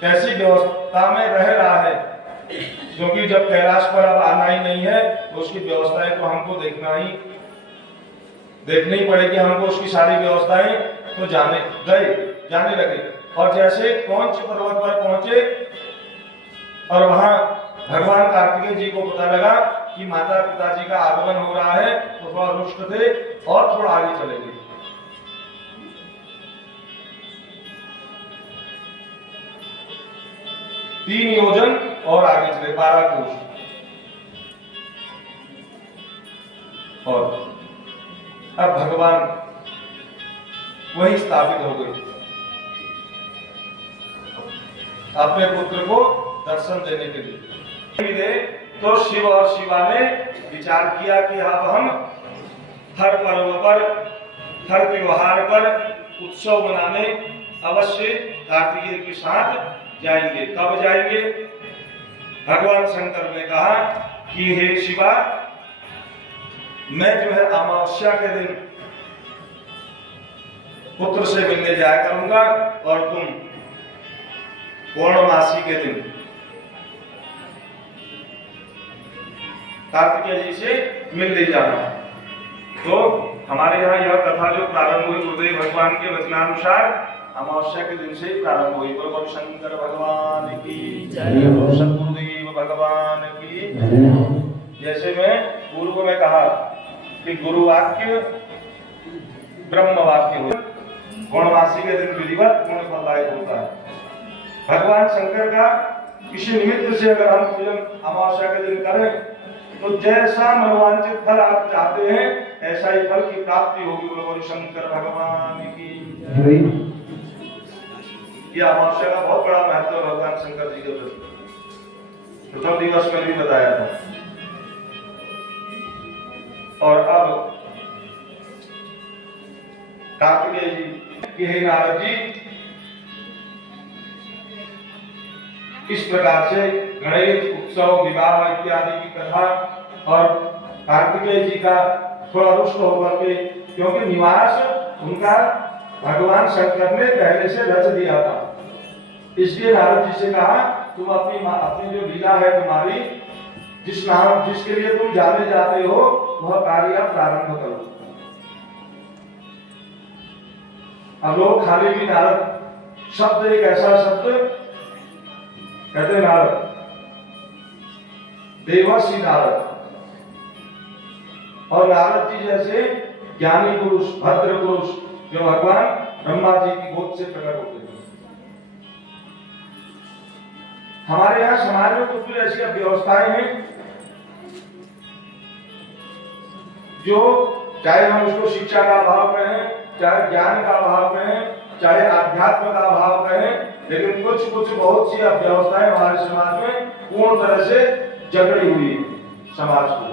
कैसी व्यवस्था में रह रहा है, क्योंकि जब कैलाश पर अब आना ही नहीं है तो उसकी व्यवस्थाएं तो हमको देखनी पड़ेगी। हमको उसकी सारी व्यवस्थाएं तो जाने लगे। और जैसे कौंच पर्वत पर पहुंचे और वहां भगवान कार्तिकेय जी को पता लगा कि माता पिताजी का आगमन हो रहा है, तो थोड़ा रुष्ट थे और थोड़ा आगे चले गए। तीन योजन और आगे चले 12 कोष। और अब भगवान वही स्थापित हो गए अपने पुत्र को दर्शन देने के लिए। तो शिव और शिवा ने विचार किया कि अब हम हर पर्व पर, हर त्योहार पर उत्सव मनाने अवश्य कार्तिकेय के साथ जाएंगे। कब जाएंगे? भगवान शंकर ने कहा कि हे शिवा, मैं जो है अमावस्या के दिन पुत्र से मिलने जाया करूंगा और तुम पूर्णमासी के दिन कार्तिकेय जी से मिलने जाना। तो हमारे यहाँ यह कथा जो प्रारंभ हुई गुरुदेव भगवान के वचनानुसार अमावस्या के दिन से प्रारंभ हुई। बोलो शंकर भगवान की जय, गुरुदेव भगवान की। जैसे मैं पूर्व में कहा कि गुरु वाक्य ब्रह्म वाक्य हो, पूर्णमासी के दिन विधिवत पूर्ण फलदायक होता है। भगवान शंकर का किसी निमित्त से अगर हम पूजन अमावस्या के दिन करें तो जैसा मनोवांछित फल आप चाहते हैं ऐसा ही फल की प्राप्ति होगी। बोलो शंकर भगवान की। यह अमावस्या का बहुत बड़ा महत्व है भगवान शंकर जी के प्रथम दिवस में भी बताया था। और अब कार्तिकेय जी कि हे नारद जी, इस प्रकार से गणेश उत्सव विवाह इत्यादि की कथा और कार्तिकेय जी का थोड़ा रुष्ट होकर के, क्योंकि निवास उनका भगवान शंकर ने पहले से रच दिया था, इसलिए नारद जी से कहा तुम अपनी जो लीला है तुम्हारी, जिस नाम जिसके लिए तुम जाने जाते हो वह कार्य प्रारंभ करो। अब लोग खाली भी नारद शब्द एक ऐसा शब्द कहते नारद, देवर्षि नारद, और नारद जी जैसे ज्ञानी पुरुष, भद्र पुरुष जो भगवान ब्रह्मा जी की गोद से प्रकट होते हैं। हमारे यहाँ समाज में कुछ ऐसी व्यवस्थाएं हैं जो चाहे हम उसको शिक्षा का अभाव कहें, चाहे ज्ञान का अभाव कहें, चाहे आध्यात्म का अभाव कहें, लेकिन कुछ बहुत सी व्यवस्थाएं हमारे समाज में पूर्ण तरह से जकड़ी हुई है समाज को।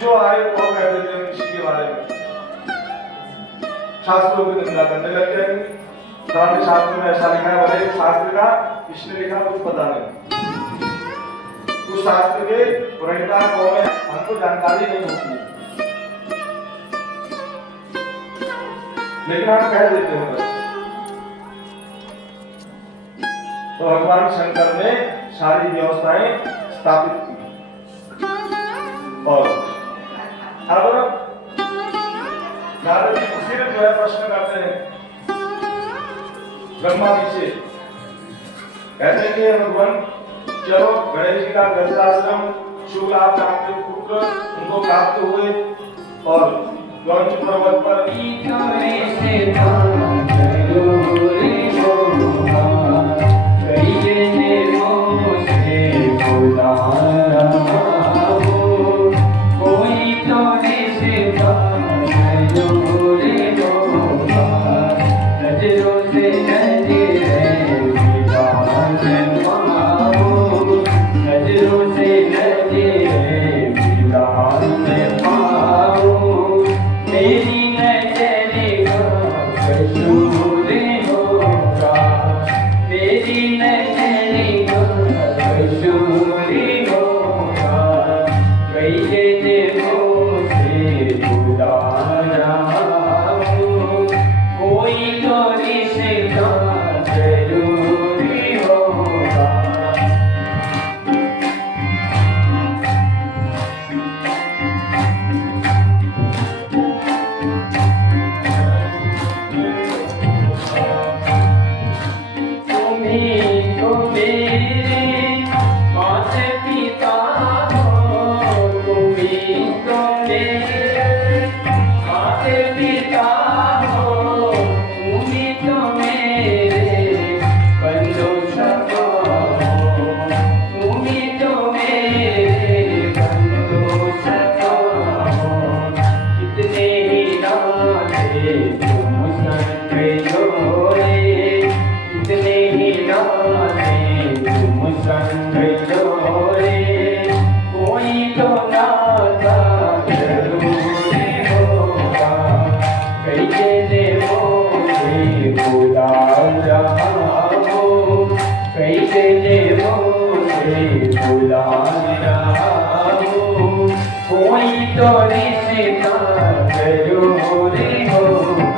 जो आए वो कह देते हैं किसी के बारे में, शास्त्रों की निंदा करने लगते हैं। पुराने शास्त्र में ऐसा लिखा है, भले शास्त्र का किसने लिखा कुछ पता नहीं, उस शास्त्र के प्रणेता कौन है हमको जानकारी नहीं होती है, लेकिन हम कह देते हैं बस। तो भगवान शंकर ने सारी व्यवस्थाएं स्थापित की। और अब नारद जी फिर जो है प्रश्न करते हैं ब्रह्मा जी से, कहते हैं कि भगवान चलो गणेश जी का गजराश्रम शुभलाभ नाम के पुत्र उनको प्राप्त हुए और गौंच पर्वत पर कोई तो रिश्ता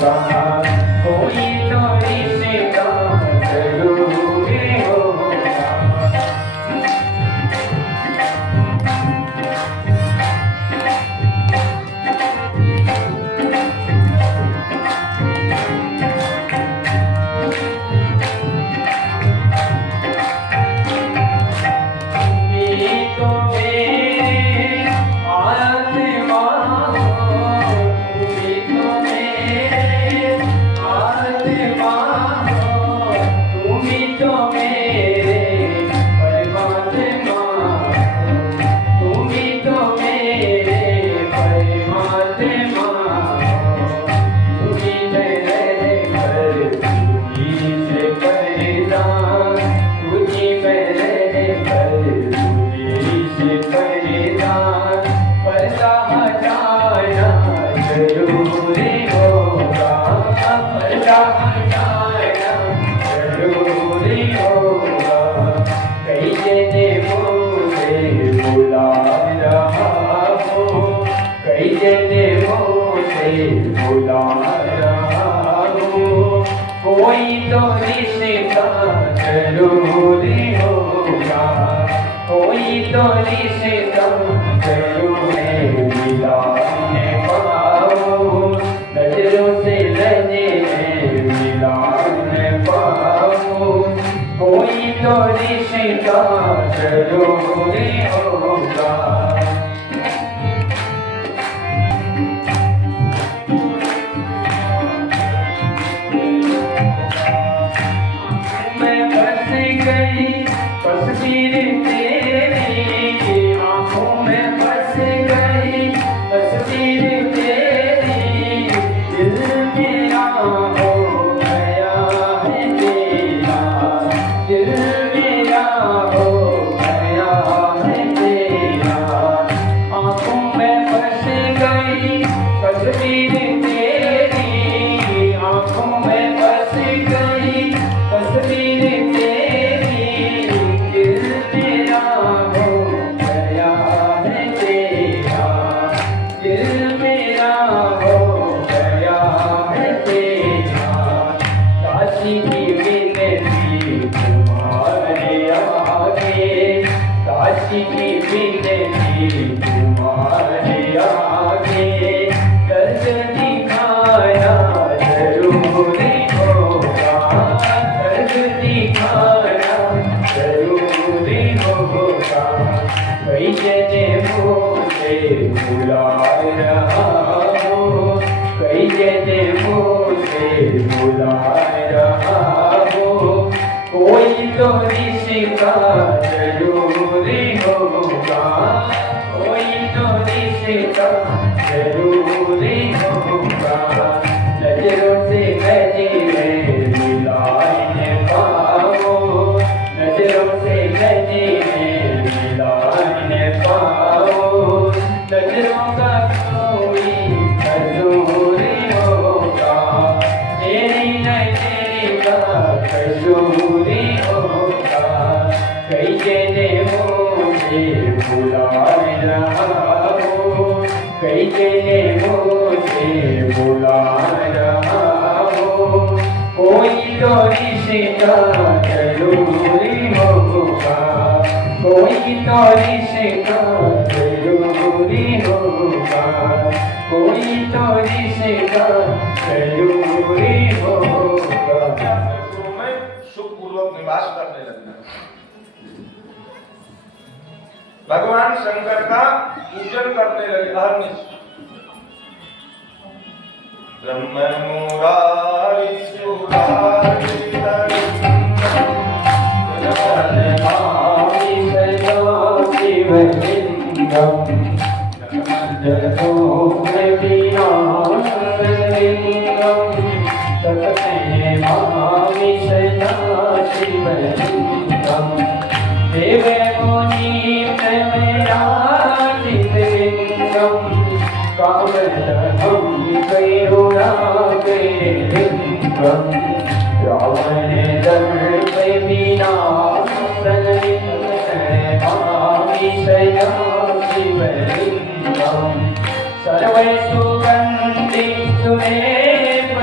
कोई तो रिश्ता जरूरी होगा। कोई तो रिश्ता जरूरी होगा, कोई तो रिश्ता जरूरी मिलाने पाओ, नजरों से नजरें मिलाने पाओ, कोई तो रिश्ता जरूरी होगा। तस्वीर तेरी आँखों में बस गई, तस्वीर तेरी दिल मेरा हो गया है तेरा, दिल मेरा हो गया है तेरा। आँखों में बस गई तस्वीर तेरी, आँखों में बस गई तस्वीर तेरी, काशी की बिनती तुम्हारे आगे, दर्द दिखाना जरूरी होगा, दर्द दिखाना जरूरी होगा। कई जन्मों से बुला रहा हूँ, कई जन्मों से बुला रहा हूँ, कोई तो रिश्ता जरूरी होगा, कोई तो रिश्ता जरूरी होगा। नजरों से नजरें मिलाने पाओ, नजरों से नजरें मिलाने पाओ, नजरों का कोई कसूरी होगा, तेरी नजर का कसूरी होगा। कई जन्मों से बुला रहा हूँ, कई जन्मों से बुला रहा हूँ, कोई तो रिश्ता जरूरी होगा, कोई तो रिश्ता जरूरी होगा, कोई तो रिश्ता जरूरी होगा। सुखपूर्वक निवास करने लगना। भगवान शंकर का पूजन करने लगे अहर्निश। ब्रह्म मुरारी सुरारी सर्व सुगंधि तुम्हें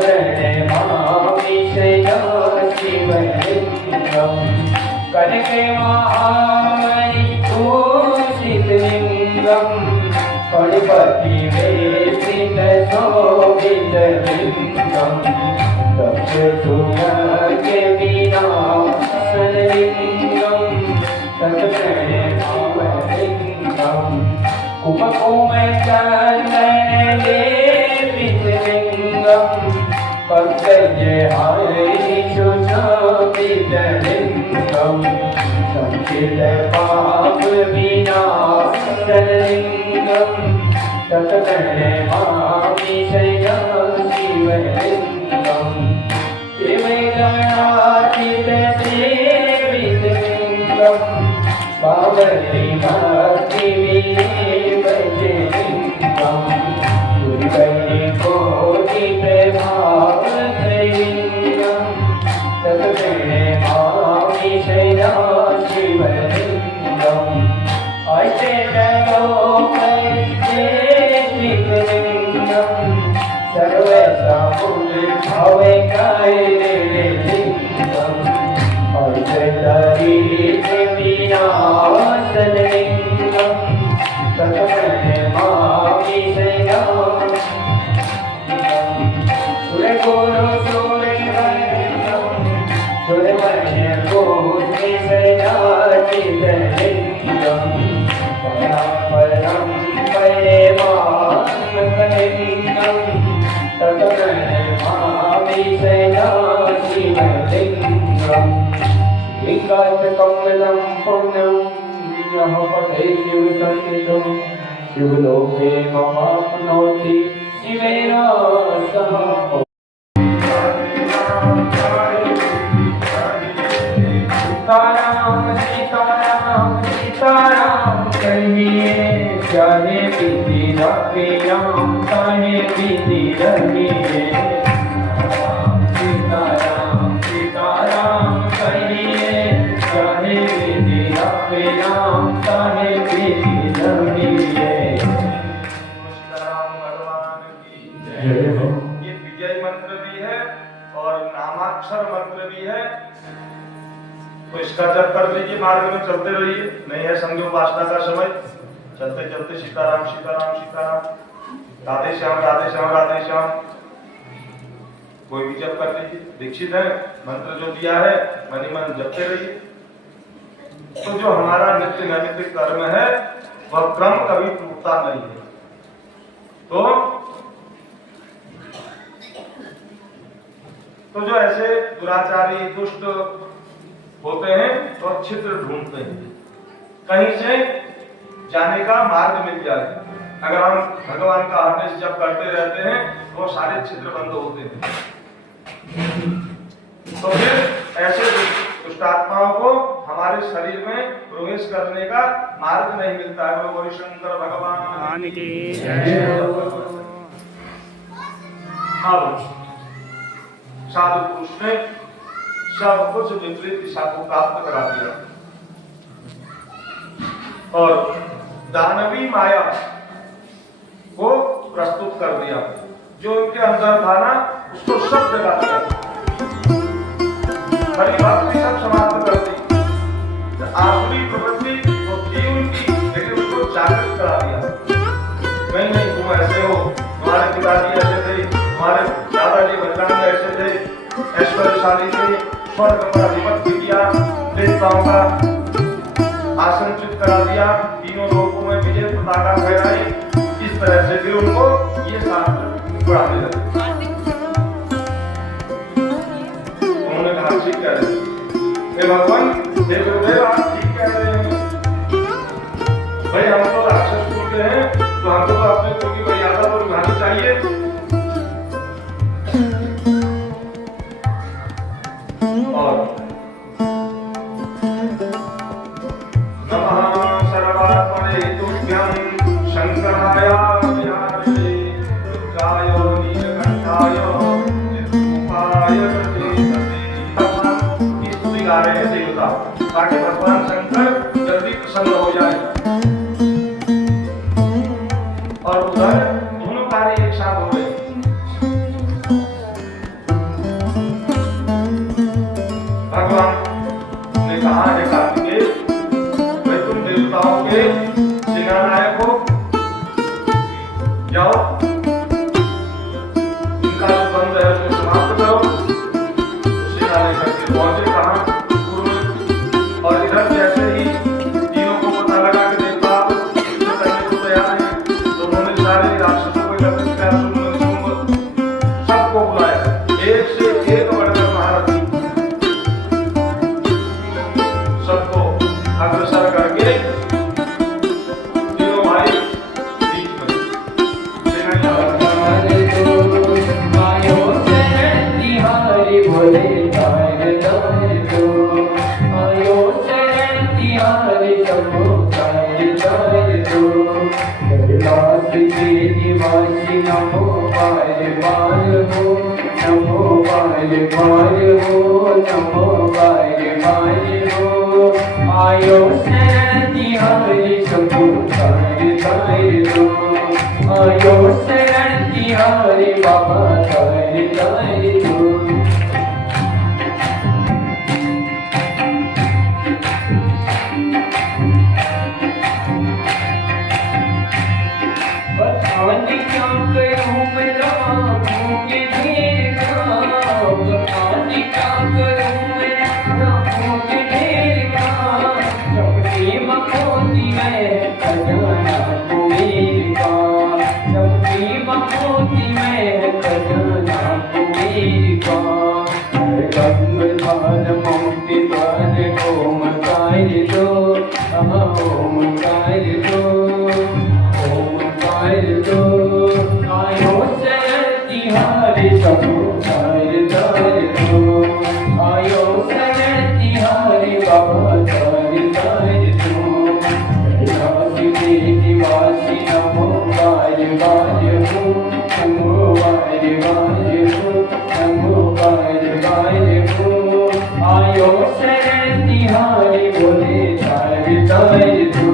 प्रणमामि शया शिवलिङ्गं कनकमहामणि भूषितलिङ्गं फणिपतिवेशितशोभितलिङ्गं तप्तसुमर्गविनाशनलिङ्गं तत्प्रणमामलिङ्गं कुमकुमचन्दनलेपितलिङ्गं पङ्कजहारिशुशोभितलिङ्गं संकितपापविनाशनलिङ्गं तत्प्रणमामि शया शिवलिङ्गं शिवगणार्चितसेवितलिङ्गं पावनीभक्तिविलेपजलिङ्गं दुर्गैकोटिप्रभावलिङ्गं तत्प्रणमामि शया शिवलिङ्गं अष्टलोकैश्चितलिङ्गं सर्वसमुद्भवैकैर्लिङ्गं अर्धदरिद्रविनाशनलिङ्गं तत्प्रणमामि शया सुरगुरुसुरवन्द्यं सुरमण्यकोटिसयाचितलिङ्गं परापरं परमात्मकलिङ्गं तत्प्रणमामि शया शिवलिङ्गं लिङ्गात्मकमलं पुण्यं यः पठे शिवसन्निधौ शिवलोके ममाप्नोति शिवेन सह सीताराम सीताराम सीताराम कहिए चाहे बीती राते राम चाहे बीती रहिए सीताराम सीताराम कहिए चाहे बीती राते राम चाहे बीती रहिए। सीताराम भगवान की जय हो। ये विजय मंत्र भी है और नामाक्षर मंत्र भी है, तो इसका जप कर लीजिए, मार्ग में चलते रहिए। नहीं है संग उपासना का समय, चलते चलते सीताराम सीताराम सीताराम, राधे श्याम राधे श्याम राधे श्याम, कोई भी जप कर लीजिए। दीक्षित है, मंत्र जो दिया है मनी मन जपते रहिए। तो जो हमारा नित्य नैमित्तिक कर्म है वह क्रम कभी टूटता नहीं है। तो जो ऐसे दुराचारी दुष्ट होते हैं तो छिद्र ढूंढते हैं, कहीं से जाने का मार्ग मिल जाए। अगर हम भगवान का हमेशा जप करते रहते हैं तो सारे छिद्र बंद होते हैं। तो फिर ऐसे दुष्ट आत्माओं को हमारे शरीर में प्रवेश करने का मार्ग नहीं मिलता है। गौरी शंकर भगवान की जय। अब साधु पुरुष ने सब कुछ विपरीत दिशा को प्राप्त करा दिया और दानवी माया को प्रस्तुत कर दिया। जो उनके अंदर था ना उसको सब जगा दिया, हरि भक्ति सब समाप्त कर दी। आसुरी प्रवृत्ति तो थी उनकी, लेकिन उसको जागृत करा दिया। नहीं नहीं, तुम ऐसे हो, तुम्हारे पिताजी ऐसे थे, तुम्हारे दादाजी भगवान ऐसे थे, ऐश्वर्यशाली थे, स्वर्ग पर अधिपत्य किया, देवताओं का आसन चित करा दिया, तीनों लोकों में विजय पताका फहराई। इस तरह से फिर उनको ये शास्त्र पढ़ाने लगे। उन्होंने कहा ठीक कह रहे, हे भगवान, हे गुरुदेव, आप ठीक कह रहे हैं। भाई हम तो राक्षस कुल के हैं, तो हमको तो अपने कुल की मर्यादा तो निभानी चाहिए। और नमः सर्वात्मने तुभ्यं शंकराय विहारिणे रुद्राय नीलकंठाय निर्रूपाय प्रतीतते। इस स्तुति गा रहे हैं देवता, ताकि भगवान शंकर जल्दी प्रसन्न हो जाए। और उधर दोनों कार्य एक साथ हो रहे हैं। जाओ, इनका जो बंद है उसको समाप्त करो। सेना लेकर के पहुंचे कहाँ? पूर्व में। और इधर जैसे ही तीनों को पता लगा कि देवता युद्ध करने को तैयार हैं, तो उन्होंने सारे राक्षसों को एकत्रित किया, सबको बुलाया, एक से एक बढ़कर महारथी सबको अग्रसर करके तीनों भाई बीच में सेना तिहारी बोले तार तार तो आयो शरण तिहारी सबो तार तार तो कैलाश के निवासी नमो बार बार हो, नमो बार बार हो, नमो बार बार हो। आयो शरण तिहारी सबो तार तार तो आयो शरण तिहारी बाबा तार तार तो। बताने क्या करूं मैं रामों के ढेर का, बताने क्या करूं मैं रामों के ढेर का। चपटी मखोती में खजाना कुबेर का, चपटी मखोती में खजाना कुबेर का। गंगाधर मोती पर ओम कार दो, ओम कार दो, ओम कार दो। आयो शरण तिहारी सबो तार तार दो, आयो शरण तिहारी बाबा तार तार दो। कैलाश के निवासी नमो बार बार हो, नमो बार बार हो, नमो बार बार हो। आयो शरण तिहारी बोले तार तार दो,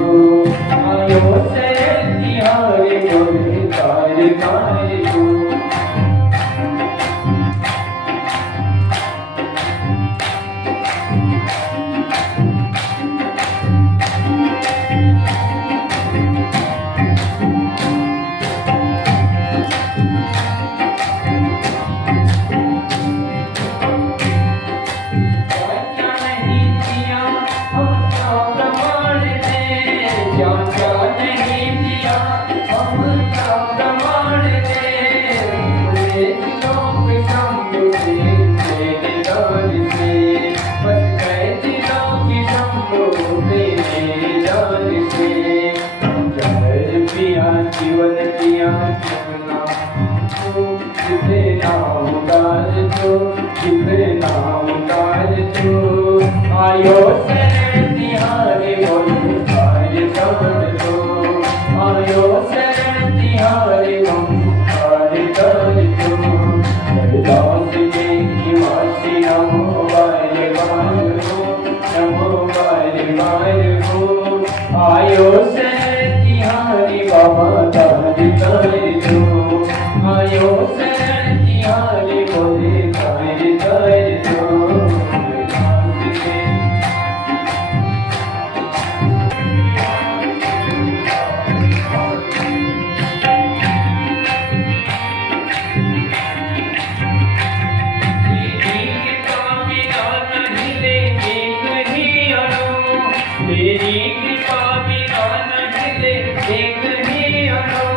आयो शरण तिहारी बोले तार तार दो। क्या नहीं दिया हमका प्रमाण दे, क्या क्या नहीं दिया हमका प्रमाण दे। बोले लोग शंभु से तेरे दान से, बस गए दिलों की शंभु तेरे दान से। जहर पिया जीवन पिया जीवना जिसे नाम उतार दो, जिसे नाम उतार दो। आयो शरण तिहारी बोले तार तार दो, आयो शरण तिहारी तार तार दो। कैलाश के निवासी नमो बार बार हो, नमो बार बार हो। आयो शरण तिहारी बाबा तार तार दो, आयो शरण तिहारी बोले तार तार दो। तेरी कृपा बिना नहीं ले एक ही अणु,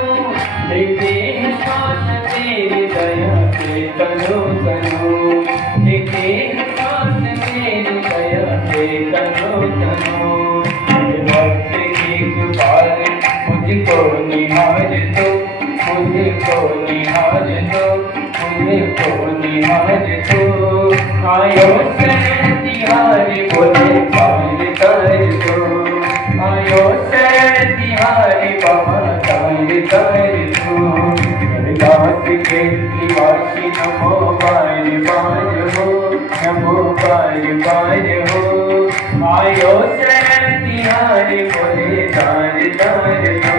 लेते हैं श्वास तेरी दया से तनो तनो, लेते हैं श्वास तेरी दया से तनो तनो। वक्त एक बार मुझको निहार दो, मुझको निहार दो, मुझको निहार दो। आयो शरण तिहारी बोले तार तार दो, आयो शरण तिहारी बाबा तार तार दो। कैलाश के निवासी नमो बार बार हो, नमो बार बार हो। आयो शरण तिहारी बोले तार तार दो,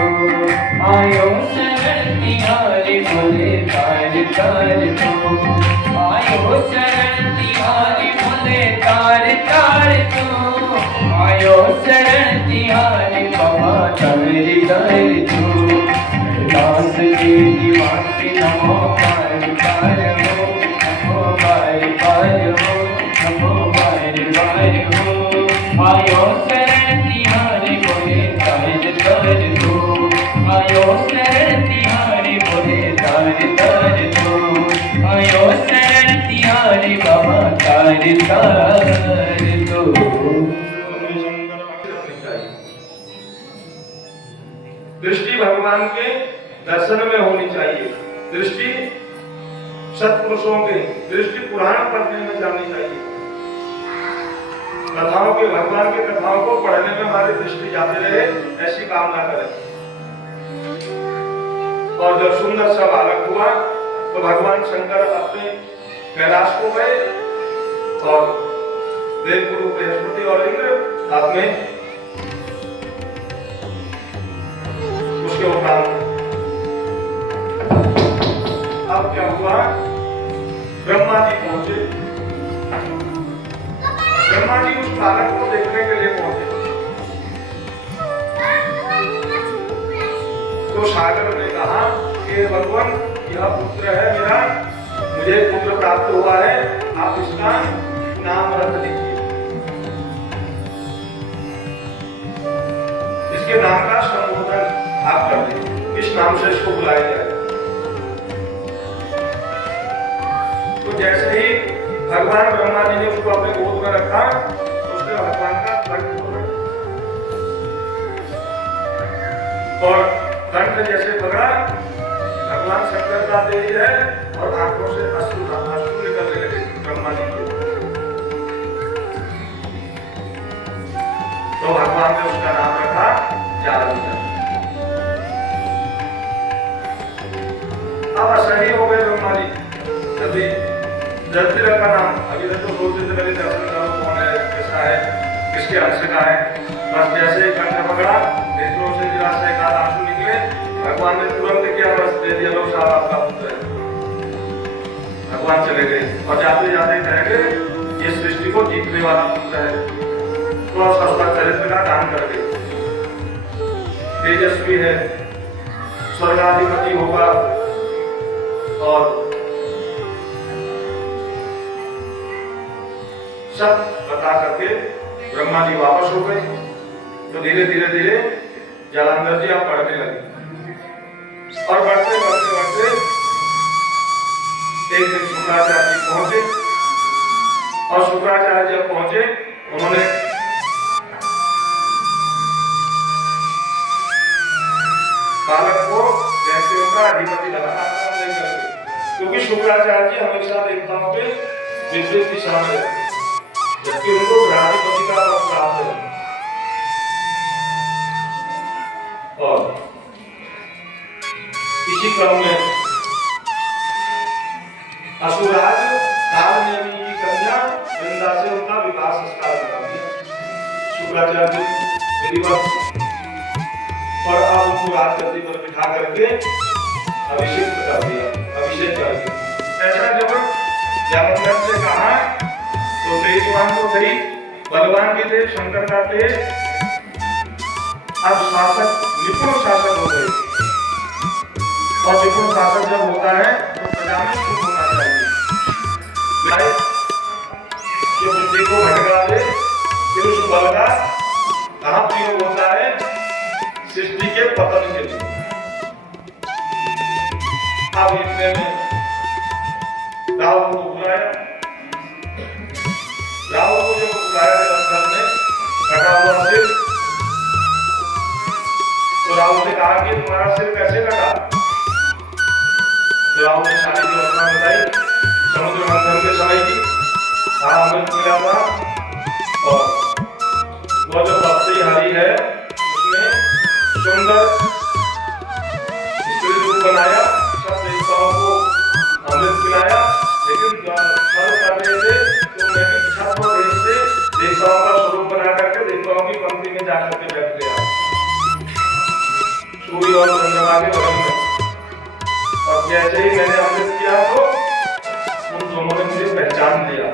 आयो शरण तिहारी बोले तार तार दो। आयो शरण तिहारी बोले तार तार दो, आयो शरण तिहारी बाबा तार तार दो। कैलाश के नमो बार बार हो, नमो बार बार हो, नमो बार बार हो। आयो शरण तिहारी बोले तार तार दो, आयो शरण तिहारी बोले तार तार दो, आयो शरण तिहारी बाबा तार तार दो। दृष्टि भगवान के दर्शन में होनी चाहिए, दृष्टि सत्पुरुषों के, दृष्टि पुराण पढ़ने में जानी चाहिए। कथाओं के, भगवान की कथाओं को पढ़ने में हमारी दृष्टि जाती रहे, ऐसी कामना करें। और जब सुंदर सा बालक हुआ तो भगवान शंकर अपने कैलाश को गए और देवगुरु बृहस्पति और इंद्र साथ में उसके उपरांत। अब क्या हुआ, ब्रह्मा जी पहुंचे, ब्रह्मा जी उस बालक को देखने के लिए पहुंचे तो सागर ने कहा कि भगवान यह पुत्र है मेरा, मुझे पुत्र प्राप्त हुआ है, आप इसका नाम रख लीजिए, इसके नाम का संबोधन आप कर दीजिए, इस नाम से इसको बुलाया जाए। तो जैसे ही भगवान ब्रह्मा जी ने उसको अपने गोद में रखा तो उसने भगवान का कंठ पकड़ा और कंठ जैसे पकड़ा, भगवान शंकर का तेज है और आंखों से अश्रु निकलने लगे ब्रह्मा जी के। तो भगवान ने उसका नाम रखा जालंधर। अब सही हो गए ब्रह्मा जी, जल्दी जल्दी का नाम अभी तक तो सोचते थे पहले दर्शन करो कौन है, कैसा है, किसके अंश का है। बस जैसे ही कंठ पकड़ा, नेत्रों से जरा से एक आध आंसू निकले, भगवान ने तुरंत क्या बस दे दिया, लो साहब आपका पुत्र है। भगवान चले गए और जाते जाते कह गए ये सृष्टि को जीतने वाला पुत्र है, तो सस्ता चरित्र का दान कर गए, तेजस्वी है, स्वर्गाधिपति होगा। और सब बता करके ब्रह्मा जी वापस हो गए। तो धीरे धीरे धीरे जालंधर जी आप पढ़ने लगे और बढ़ते बढ़ते बढ़ते एक दिन शुक्राचार्य जी पहुंचे और शुक्राचार्य जब पहुंचे उन्होंने बालक को दैत्यों का अधिपति लगाना, क्योंकि शुक्राचार्य जी हमेशा देवताओं के विपरीत दिशा में रहते, जबकि उनको ग्रहाधिपति का पद प्राप्त है। और इसी क्रम में असुराज काल ने भी कन्या वृंदा से उनका विवाह संस्कार करा दिया शुक्राचार्य जी विधिवत, और अब उनको राजगद्दी पर बिठा करके अभिषेक कर दिया, अभिषेक कर दिया। ऐसा जब जालंधर से कहा तो तेजवान तो सही, बलवान भी थे, शंकर का थे, अब शासक निपुण शासक हो गए। और निपुण शासक जब होता है तो प्रजा में सुख होना चाहिए, जो बुद्धि को भटका दे फिर उस बल का कहाँ प्रयोग होता है, सृष्टि के पतन के लिए। अब इतने में राहुल को बुलाया, राहुल को जब बुलाया जालंधर ने कटा हुआ सिर, तो राहुल ने कहा कि तुम्हारा सिर कैसे कटा। तो राहुल ने सारी व्यवस्था बताई, समुद्र मंथन के समय की, अमृत मिला था और वो जो पत्ती हरी है उसमें सुंदर स्त्री रूप बनाया, सब देवताओं को अमृत पिलाया, लेकिन फल कर रहे थे तो मैं भी छत पर से देवताओं का स्वरूप बना करके देवताओं की पंक्ति में जाकर के बैठ गया सूर्य और चंद्रमा के बगल में। और जैसे ही मैंने अमृत किया तो उन दोनों ने मुझे पहचान लिया,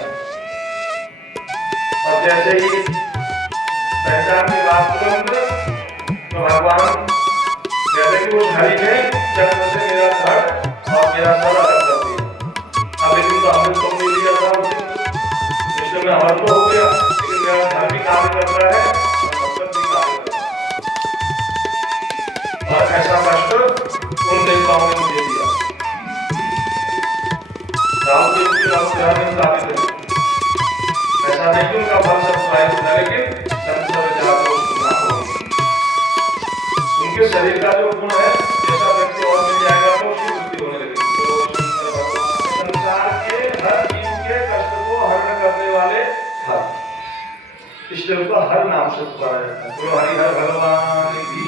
और जैसे ही पहचान के बाद तुरंत तो भगवान कहते कि उस हरि ने चक्र से मेरा धड़ और मेरा सर अलग कर दिया। अब एक दिन तो अमृत तो नहीं लिया था उस दिन, इसलिए मैं अमर तो हो गया, लेकिन मेरा धर्म भी कार्य कर रहा है और भगवत भी कार्य कर रहा है। और ऐसा कष्ट उन देवताओं ने मुझे दिया। राम जी की राम में साबित है, ऐसा नहीं कि उनका फल सब प्राप्त होता, लेकिन संसार जागरूक सुना होगा। उनके शरीर का जो गुण है, जैसा व्यक्ति और मिल जाएगा तो उसकी वृद्धि होने लगेगी। संसार के हर जीव के कष्ट को हरण करने वाले हर, इसलिए उनको हर नाम से पुकारा जाता है। तो हरि हर भगवान की।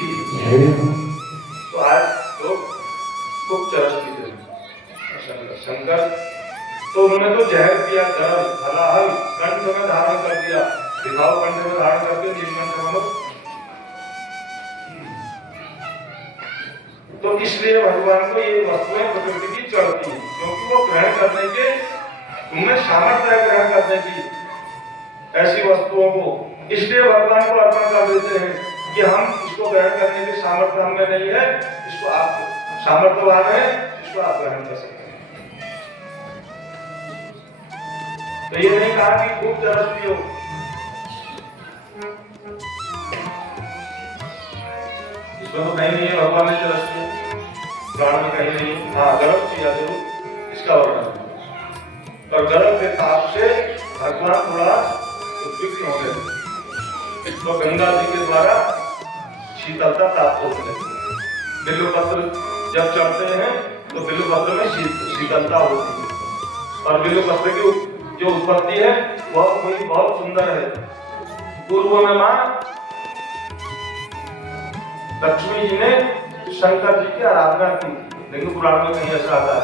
तो आज लोग खूब चरस पीते हैं शंकर, तो उन्होंने तो जहर पिया, गरम हलाहल कंठ में धारण कर दिया, दिखाओ कंठ में धारण करके नीलकंठ मनुष्य। तो इसलिए भगवान को ये वस्तुएं प्रकृति की चढ़ती हैं, क्योंकि वो ग्रहण करने के उनमें सामर्थ्य है ग्रहण करने की ऐसी वस्तुओं को, इसलिए भगवान को अर्पण कर देते हैं कि हम इसको ग्रहण करने की सामर्थ्य हमें नहीं है, इसको आप सामर्थ्यवान है, इसको आप ग्रहण कर सकते हैं। तो ये नहीं कहा कि खूब तरस पियो, इसमें तो कहीं नहीं है भगवान ने तरस पियो, प्राण में कहीं नहीं। हाँ गर्म किया जरूर, इसका वर्णन है। और गर्म के ताप से भगवान थोड़ा उद्विग्न हो गए, तो गंगा जी के द्वारा शीतलता प्राप्त होने लगी। बिल्वपत्र जब चढ़ते हैं तो बिल्वपत्र में शीतलता होती है, और बिल्वपत्र की जो उत्पत्ति है वह कोई बहुत सुंदर है। पूर्व में मां लक्ष्मी जी ने शंकर जी की आराधना की, लिंग पुराण में कहीं ऐसा आता है।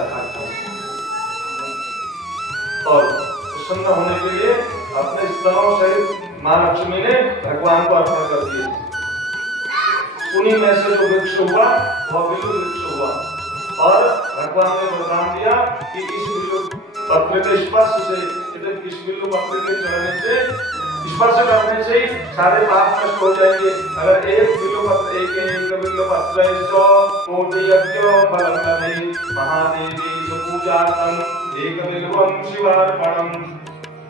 और प्रसन्न होने के लिए अपने स्तनों सहित मां लक्ष्मी ने भगवान को अर्पण कर दिए। उन्हीं में से जो वृक्ष हुआ वह बिल्व वृक्ष हुआ, और भगवान ने वरदान दिया कि इस बिल्व पत्र के स्पर्श से, इस बिल्व पत्र के चढ़ने से, स्पर्श करने से ही सारे पाप नष्ट हो जाएंगे। अगर एक बिल्व पत्र, एक बिल्व पत्र 100 कोटि यज्ञ फलम लभे महादेवी पूजार्थम एक बिल्वम शिवार्पणम।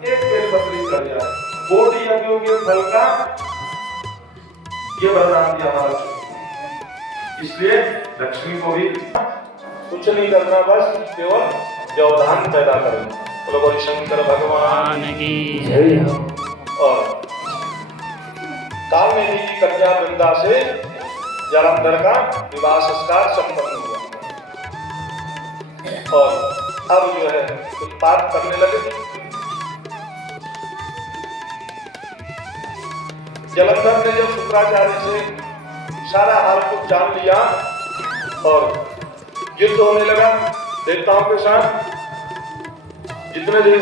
एक बेलपत्री चढ़ जाए, कोटि यज्ञों के फल का ये वरदान दिया हमारा। इसलिए लक्ष्मी को भी कुछ नहीं करना, बस केवल व्यवधान पैदा करें। बोलो गौरी शंकर भगवान की जय। और कालनेमी की कन्या वृंदा से जालंधर का विवाह संस्कार संपन्न हुआ, और अब जो है उत्पात करने लगे। जालंधर ने जब शुक्राचार्य से सारा हाल को जान लिया और युद्ध होने लगा देवताओं के साथ, जितने देव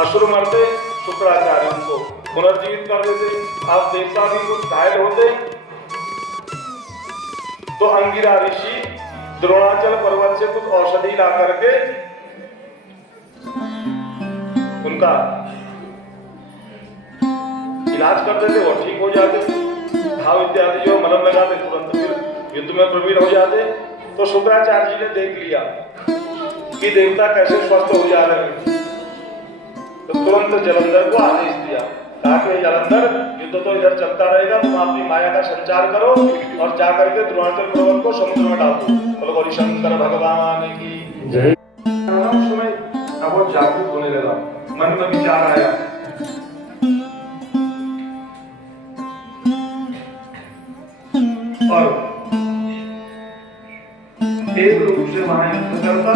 असुर मरते शुक्राचार्य उनको पुनर्जीवित कर देते। आप देवता भी कुछ घायल होते तो अंगिरा ऋषि द्रोणाचल पर्वत से कुछ औषधि ला करके उनका इलाज करते थे, वो ठीक हो जाते। घाव इत्यादि जो मलम लगाते तुरंत फिर युद्ध में प्रवीण हो जाते। तो शुक्राचार्य जी ने देख लिया कि देवता कैसे स्वस्थ हो जा रहे हैं, तो तुरंत जालंधर को आदेश दिया, कहा कि जालंधर युद्ध तो इधर चलता रहेगा, तुम अपनी माया का संचार करो और जाकर के द्रोणाचल पर्वत को समुद्र में डाल दो। बोलो गौरी शंकर भगवान की जय। समय अब वो जागरूक होने लगा, मन में विचार आया, और एक रूप से वहां युद्ध करता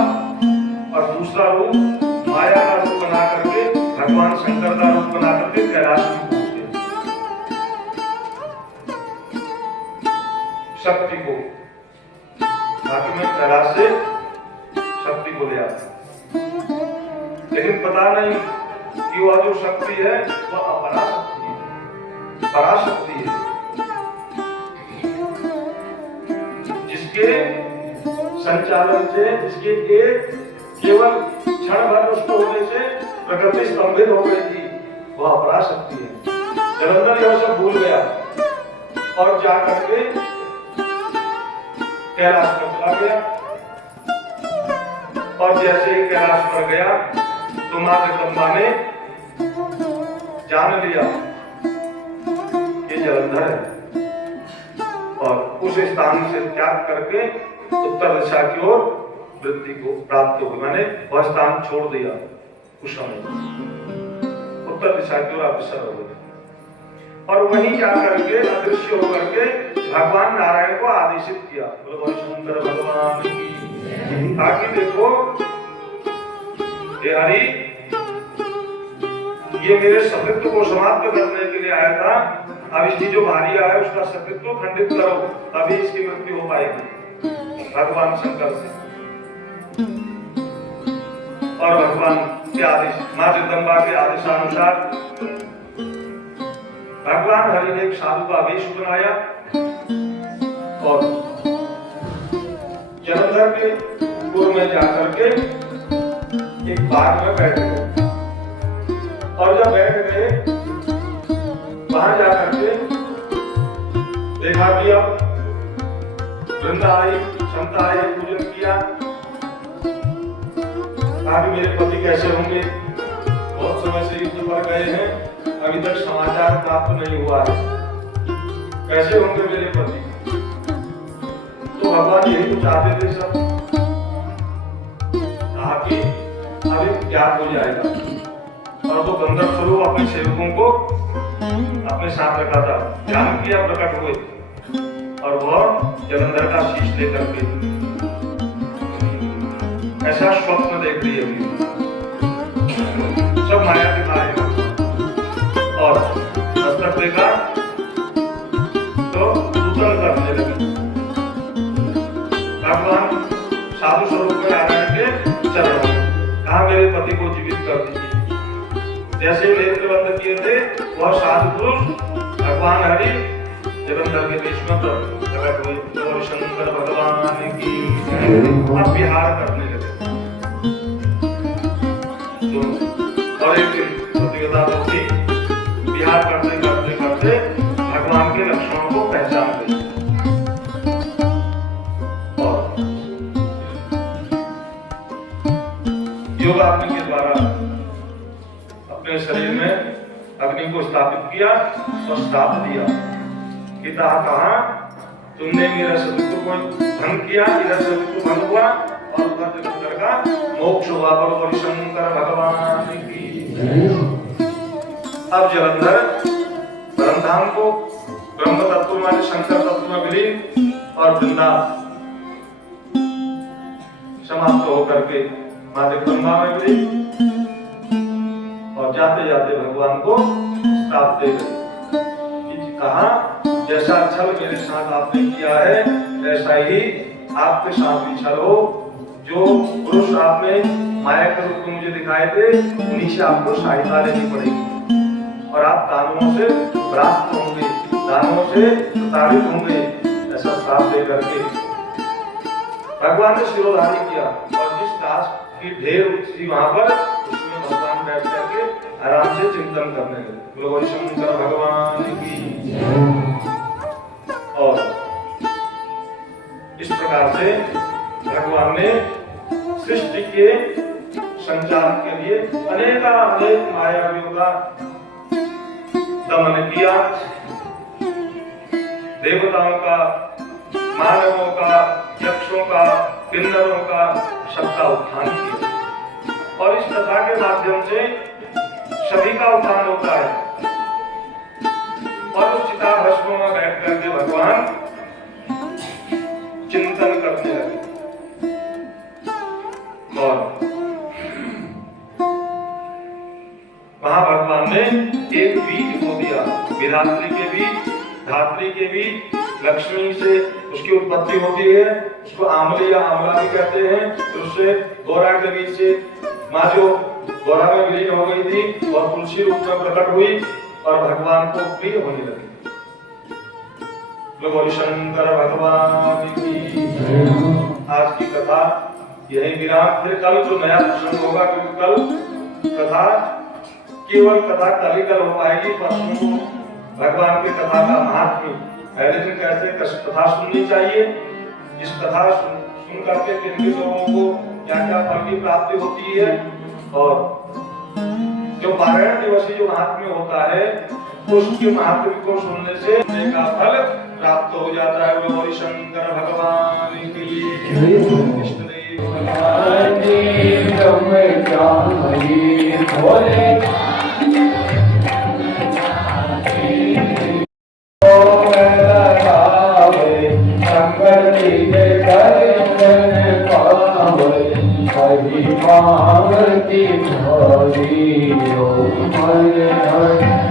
और दूसरा रूप माया का रूप बना करके भगवान शंकर का रूप बना करके कैलाश में पहुंचते। शक्ति को बाकी में कैलाश से शक्ति को ले आता, लेकिन पता नहीं कि वह जो शक्ति है वह अपराशक्ति है, पराशक्ति है, जिसके संचालन से, जिसके एक केवल क्षण भर उसको होने से प्रकृति स्तंभित हो गई थी, वह अपराशक्ति है। जालंधर यह सब भूल गया और जाकर के कैलाश में चला गया। और जैसे ही कैलाश पर गया तो मां जगदम्बा ने जान लिया कि जलंधर है और उस स्थान से त्याग करके उत्तर दिशा की ओर वृत्ति को प्राप्त हो गई। मैंने वह स्थान छोड़ दिया, उस समय उत्तर दिशा की ओर अग्रसर हो गए और वहीं जाकर के अदृश्य होकर के भगवान नारायण को आदेशित किया। बोलो शंकर भगवान की। ताकि देखो हे हरि, ये मेरे सतित्व को समाप्त करने के लिए आया था, अब इसकी जो भार्या है उसका सतित्व खंडित करो, तभी इसकी मृत्यु हो पाएगी भगवान शंकर से। और भगवान के आदेश, मां जगदम्बा के आदेशानुसार भगवान हरि ने एक साधु का वेश बनाया और जलंधर के पूर्व में जाकर के एक बाग में बैठ गए और जब बैठ गए वहां जाकर के देखा कि अब वृंदा आई, क्षमता आई, पूजन किया। कहा कि मेरे पति कैसे होंगे, बहुत समय से युद्ध पर गए हैं, अभी तक समाचार प्राप्त नहीं हुआ है, कैसे होंगे मेरे पति। तो भगवान यही तो चाहते थे सब, कहा कि अभी ज्ञात हो जाएगा। और तो गंधर्व स्वरूप अपने सेवकों को अपने साथ रखा था, ध्यान किया, प्रकट हुए और वह जलंधर का शीश लेकर के ऐसा स्वप्न देख रही है, सब माया दिखाएगा और मस्तक देखा तो नूतन करने लगे। भगवान साधु स्वरूप में नारायण के चरणों में कहा मेरे पति को जीवित कर दीजिए। जैसे ही नेत्र बंद किए थे वह साधु पुरुष भगवान हरि जलंधर के देश में प्रकट हुए और शंकर भगवान की अब विहार करने लगे। और एक दिन प्रतियोगिता होती, विहार करते करते करते भगवान के लक्षणों को पहचान गई और योगाग्नि के द्वारा अपने शरीर में अग्नि को स्थापित किया और श्राप दिया। पिता कहा तुमने मेरा सतित्व को भंग किया, मेरा सतित्व भंग हुआ और जलंधर का मोक्ष हुआ। और शंकर भगवान की। अब जलंधर परमधाम को ब्रह्म तत्व माने शंकर तत्व में विलीन और वृंदा समाप्त होकर के मां जगदम्बा में विलीन और जाते जाते भगवान को श्राप दे गए। कहा जैसा छल मेरे साथ आपने किया है ऐसा ही आपके साथ भी छल हो। जो पुरुष आपने माया के रूप में मुझे दिखाए थे उन्हीं से आपको सहायता लेनी पड़ेगी और आप दानवों से परास्त होंगे, दानवों से प्रताड़ित होंगे, ऐसा श्राप दे करके भगवान ने शिरोधारी किया। और जिस दास की ढेर थी वहां पर उसमें भगवान बैठ करके आराम से चिंतन करने लगे। बोलो शंकर भगवान की। और इस प्रकार से भगवान ने सृष्टि के संचार के लिए अनेक मायावियों का दमन किया, देवताओं का, मानवों का, यक्षों का, किन्नरों का सबका उत्थान किया। और इस कथा के माध्यम से सभी का उत्थान होता है। और उस चिता भस्म में बैठ करके भगवान चिंतन करने लगे और वहां भगवान ने एक बीज बो दिया, विधात्री के बीज, धात्री के बीज। लक्ष्मी से उसकी उत्पत्ति होती है, उसको आमली या आमला भी कहते हैं। तो उससे गौरा के बीज से माँ जो गौरा में विलीन हो गई थी और तुलसी रूप में प्रकट हुई और भगवान को प्रिय होने लगी। बोलो शंकर भगवान की। आज की कथा यही विराम, फिर कल जो नया प्रसंग होगा, क्योंकि कल कथा केवल कथा कल ही कल हो पाएगी। परसों भगवान की कथा का महात्म्य, पहले दिन कैसे कथा सुननी चाहिए, इस कथा सुन करके किन लोगों को क्या क्या फल की प्राप्ति होती है। और जो पारायण दिवस जो महात्म्य होता है उसके महात्म्य को सुनने से का फल प्राप्त हो जाता है। वो गौरी शंकर भगवान की कृष्णदेव पार्वती हरि ओम हरे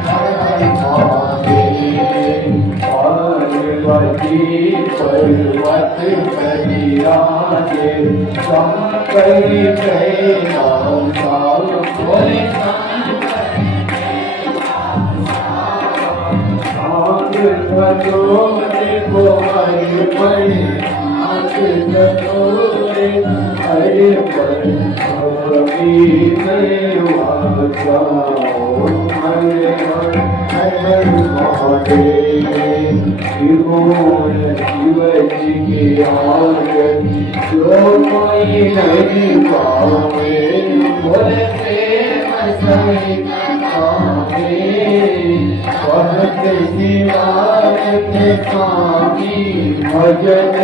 हरे पार्वती पर्वत परिराजे शंकर जय राम बोले हरे हरे शिव जी की आरती जो कोई नहीं पावे बोले प्रेम सहित पावे भक्त शिवाय स्वामी भजन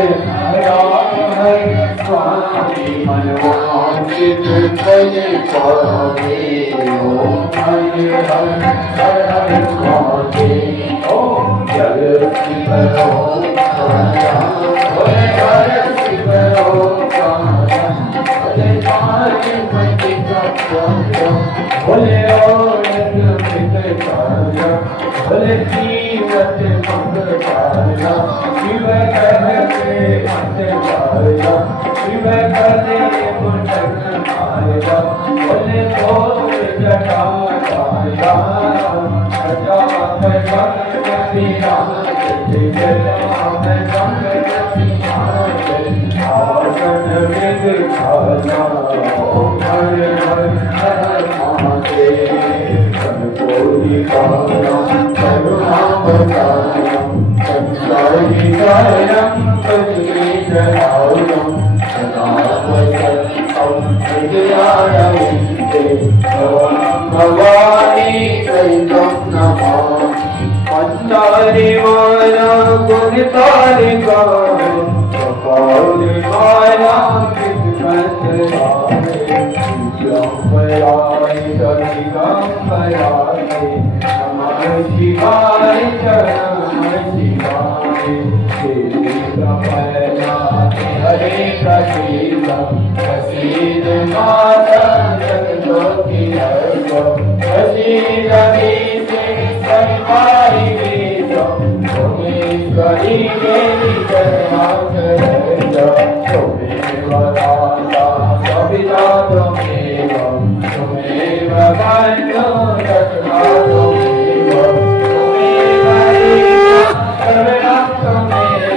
हरे स्वामी मनोवांछित फल पावे ओम हरे हरे हरे महादेव ओम जय शिव ओम हरे हरे शिव ओम हरे पार्वती बोले बोले जीवत मंगल शिव कहते शिव करे मुंडन माया बोले बोल जटा गणपति राम आसन वेद खाना ओम हरे हरे हर महादेव गणपति कारणम करुणावतारम संसारिकायम पतितरावम सदावसंतं हृदयारविन्दे भवानी दैवं नमामि पंचारि माया गुणतारिका कपालि माया विघ्नहराय दिगंबराय दिगंबराय नमः शिवाय नमः शिवाय हरे कृष्ण प्रसीद माता जगज्योति प्रसीद वीते सर्वारि वेदं भुवनेश्वरी देवी जगन्नाथ त्वमेव दाता सविता त्वमेव त्वमेव गणो दत्ता त्वमेव त्वमेव शरणं त्वमेव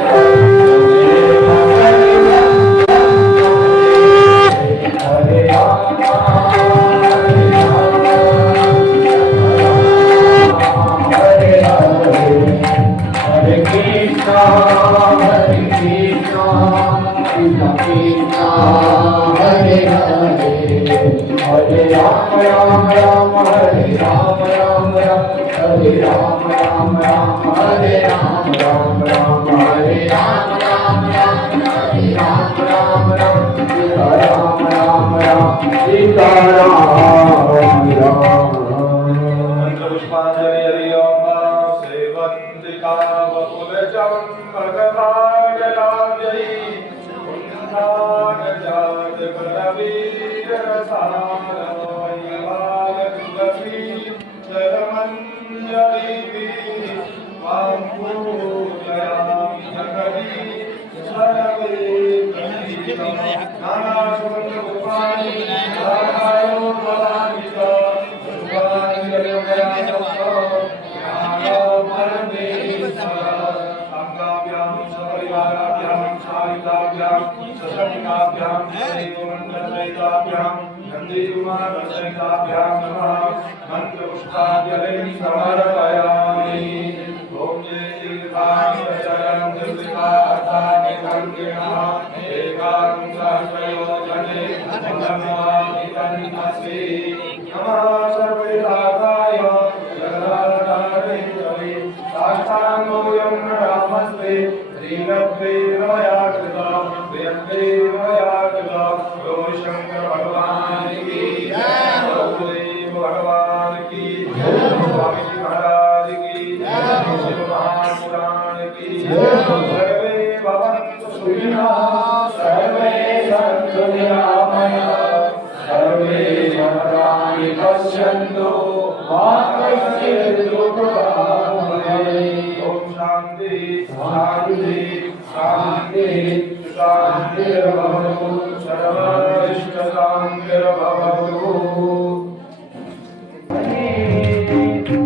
मंत्र पुष्पांजलि समर्पयामि। ओम जय तीर्थानि चरन् विकासानि संकीर्णाः एकांशप्रयोजने फलमाभितन्नसि नमः सर्वविधाय जगदाधारेश्वरि साष्टाङ्गोऽयं नमस्ते श्रीगद्वे मया कृता प्रियद्वे मया कृता गौरी शंकर भगवान की जय गौरीदेव भगवान की जय स्वामी जी महाराज की जय शिव महापुराण की जय सर्वे भवन्तु सुखिनः सर्वे सन्तु निरामयाः सर्वे भद्राणि पश्यन्तु मा कश्चित् दुःखभाग् ओम शांति शांति शांति शांतिर्भवतु सर्वइष्टशान्तिर्भवतु। Thank you.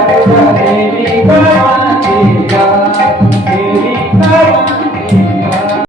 Hare